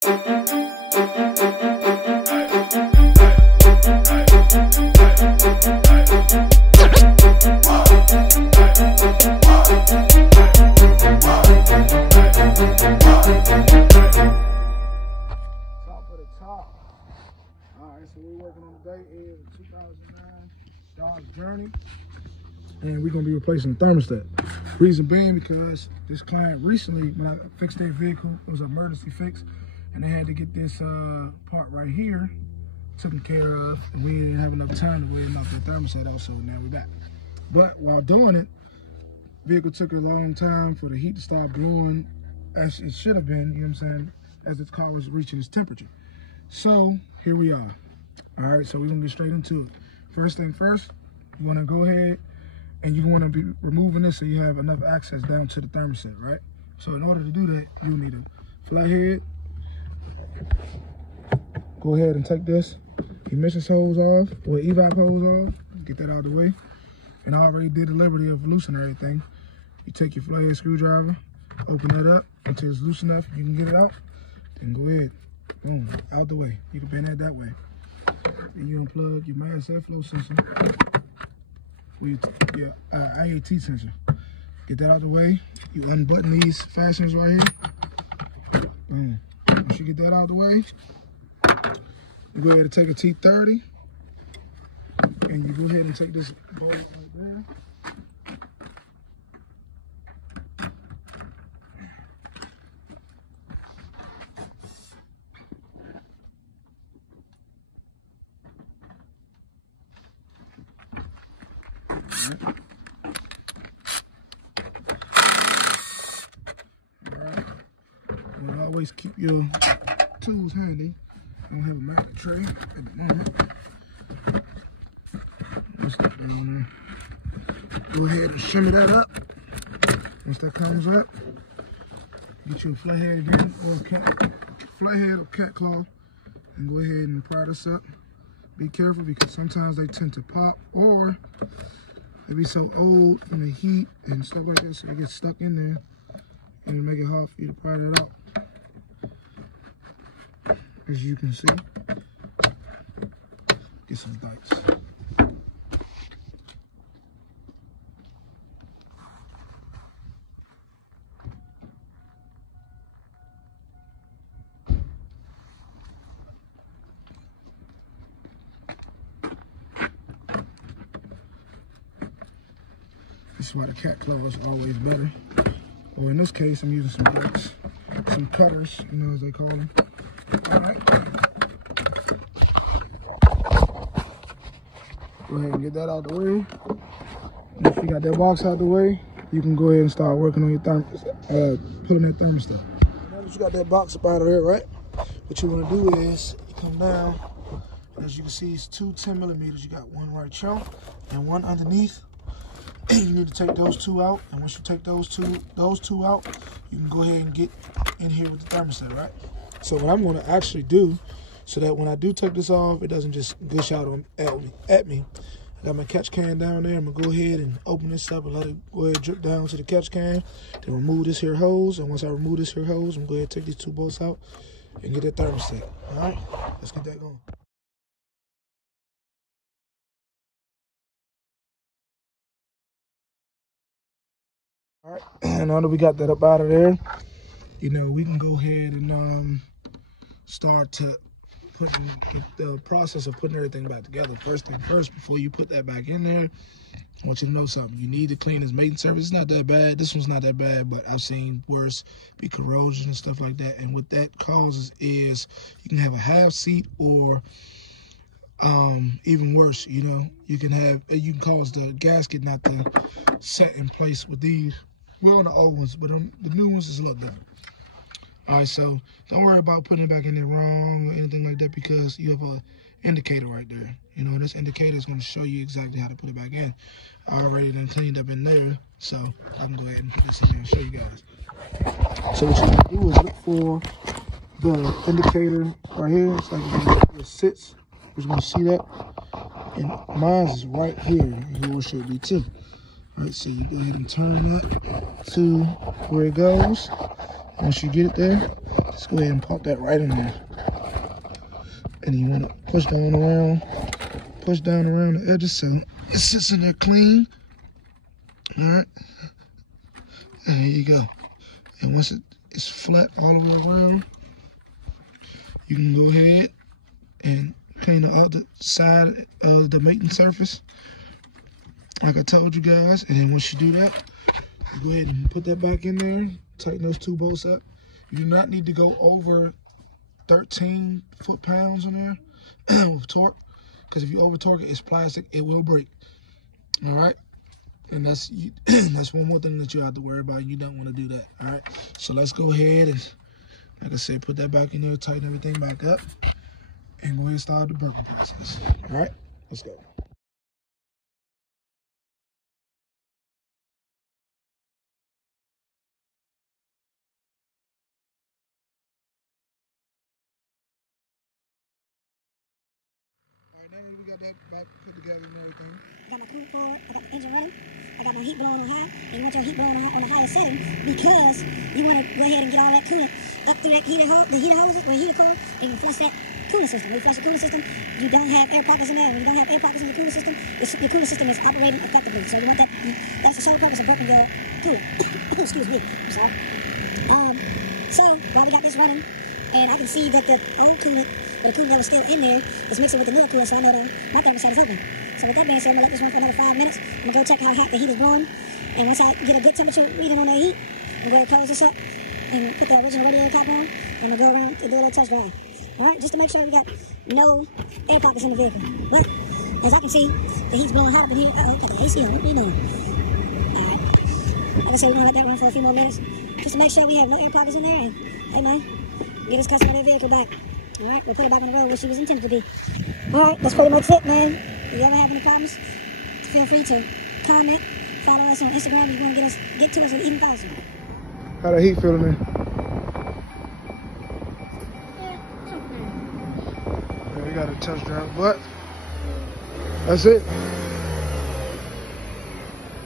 So we're working on the day is 2009 Dodge Journey, and we're gonna be replacing the thermostat. Reason being because this client recently, when I fixed their vehicle, it was an emergency fix, and they had to get this part right here taken care of. And we didn't have enough time to weigh enough the thermostat out, so now we're back. But while doing it, vehicle took a long time for the heat to stop blowing as it should have been, you know what I'm saying, as its car was reaching its temperature. So here we are. All right, so we're gonna get straight into it. First thing first, you wanna go ahead and you wanna be removing this so you have enough access down to the thermostat, right? So in order to do that, you'll need a flathead. Go ahead and take this emissions hose off, or evap hose off, get that out of the way. And I already did the liberty of loosening everything. You take your flathead screwdriver, open that up until it's loose enough, you can get it out, then go ahead, boom, out the way. You can bend that that way. And you unplug your mass airflow sensor with your IAT sensor. Get that out the way. You unbutton these fasteners right here. Boom. Once you get that out the way, you go ahead and take a T30, and you go ahead and take this bolt right there. Always keep your tools handy. I don't have a magnet tray at the moment. Let's get down there. Go ahead and shimmy that up. Once that comes up, get your flathead again, or flathead or cat claw, and go ahead and pry this up. Be careful because sometimes they tend to pop, or they be so old from the heat and stuff like that, so they get stuck in there, and it make it hard for you to pry that out. As you can see, get some dice. This is why the cat claw is always better. Or in this case, I'm using some blocks, some cutters, you know, as they call them. All right. Go ahead and get that out the way. Once you got that box out the way, you can go ahead and start working on your putting that thermostat. Now that you got that box up out of there, right? What you want to do is you come down, and as you can see, it's two 10 millimeters. You got one right here and one underneath. You need to take those two out, and once you take those two out, you can go ahead and get in here with the thermostat, right? So what I'm going to actually do, so that when I do take this off, it doesn't just gush out at me. I got my catch can down there. I'm going to go ahead and open this up and let it go ahead and drip down to the catch can. Then remove this here hose. And once I remove this here hose, I'm going to go ahead and take these two bolts out and get that thermostat. All right, let's get that going. All right, and now that we got that up out of there, you know, we can go ahead and start to put the process of putting everything back together. First thing first, before you put that back in there, I want you to know something. You need to clean this maintenance surface. It's not that bad. This one's not that bad, but I've seen worse, be corrosion and stuff like that. And what that causes is you can have a half seat, or even worse, you know, you can cause the gasket not to set in place with these. Well, the old ones, but the new ones is a lot different. All right, so don't worry about putting it back in there wrong or anything like that, because you have an indicator right there. You know, this indicator is going to show you exactly how to put it back in. I already done cleaned up in there, so I can go ahead and put this in there and show you guys. So what you can do is look for the indicator right here. It's like it sits. You're going to see that. And mine is right here, and yours should be too. All right, so you go ahead and turn that to where it goes. Once you get it there, Let's go ahead and pop that right in there. And you want to push down around the edges so it sits in there clean. All right. And there you go. And once it's flat all the way around, you can go ahead and clean the other side of the mating surface, like I told you guys. And then once you do that, you go ahead and put that back in there, tighten those two bolts up. You do not need to go over 13 foot-pounds in there with torque, because if you over torque it, it's plastic, it will break. All right. And that's that's one more thing that you have to worry about. You don't want to do that. All right. So let's go ahead and, like I said, put that back in there, tighten everything back up, and go ahead and start the burping process. All right. Let's go. All right. Now that we got that back put together and everything, I got my coolant cord, I got the engine running, I got my heat blowing on high, and you want your heat blowing on the highest setting because you want to go ahead and get all that coolant up through that heater hoses or heater core, and you flush that cooling system. When you flush the cooling system, you don't have air pockets in there. When you don't have air pockets in the cooling system, your cooling system is operating effectively. So you want that. That's the sole purpose of burping your coolant. Excuse me. I'm sorry. So while we got this running, and I can see that the old coolant, the coolant that was still in there, is mixing with the new coolant, so I know that my thermostat is open. So with that being said, I'm gonna let this run for another 5 minutes. I'm gonna go check how hot the heat is blowing, and once I get a good temperature reading on that heat, I'm gonna close this up and put the original radiator cap on, and I'm gonna go around and do a little test drive. All right, just to make sure we got no air pockets in the vehicle. But as I can see, the heat's blowing hot up in here. Uh-oh, got the AC on. What are you doing? All right. Like I said, we're gonna let that run for a few more minutes, just to make sure we have no air pockets in there. And hey man, get this customer their vehicle back. All right, we'll put it back on the road where she was intended to be. All right, that's pretty much it, man. If you ever have any problems, feel free to comment, follow us on Instagram if you want to get to us with even faster. How the heat feeling, man? Yeah, we got a touch down, but that's it.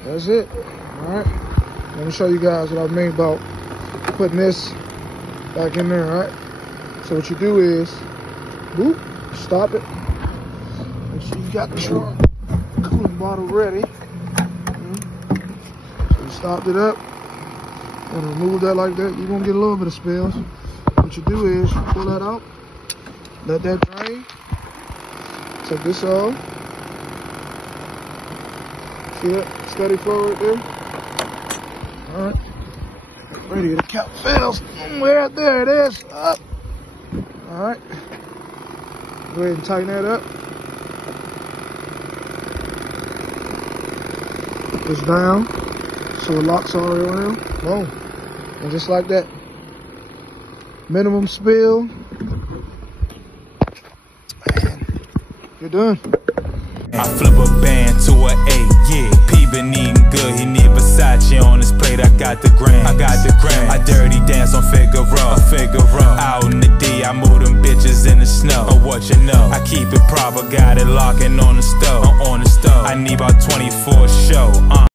That's it. All right. Let me show you guys what I mean about putting this back in there, all right? So what you do is, boop, stop it. Make sure you got your cooling bottle ready. So you stopped it up and remove that like that. You're gonna get a little bit of spills. What you do is, you pull that out, let that drain, take this off. See that steady flow right there? All right. Radiator cap fails. Where? There it is. Up. All right. Go ahead and tighten that up. Push down so it locks all the way around. Boom. And just like that. Minimum spill. And you're done. I flip a band to an 8, yeah. P been eating good, he need Versace on his plate. I got the gram, I dirty dance on Figaro. Out in the D, I move them bitches in the snow. Oh, what you know? I keep it proper, got it locking on the stove. I need about 24 show.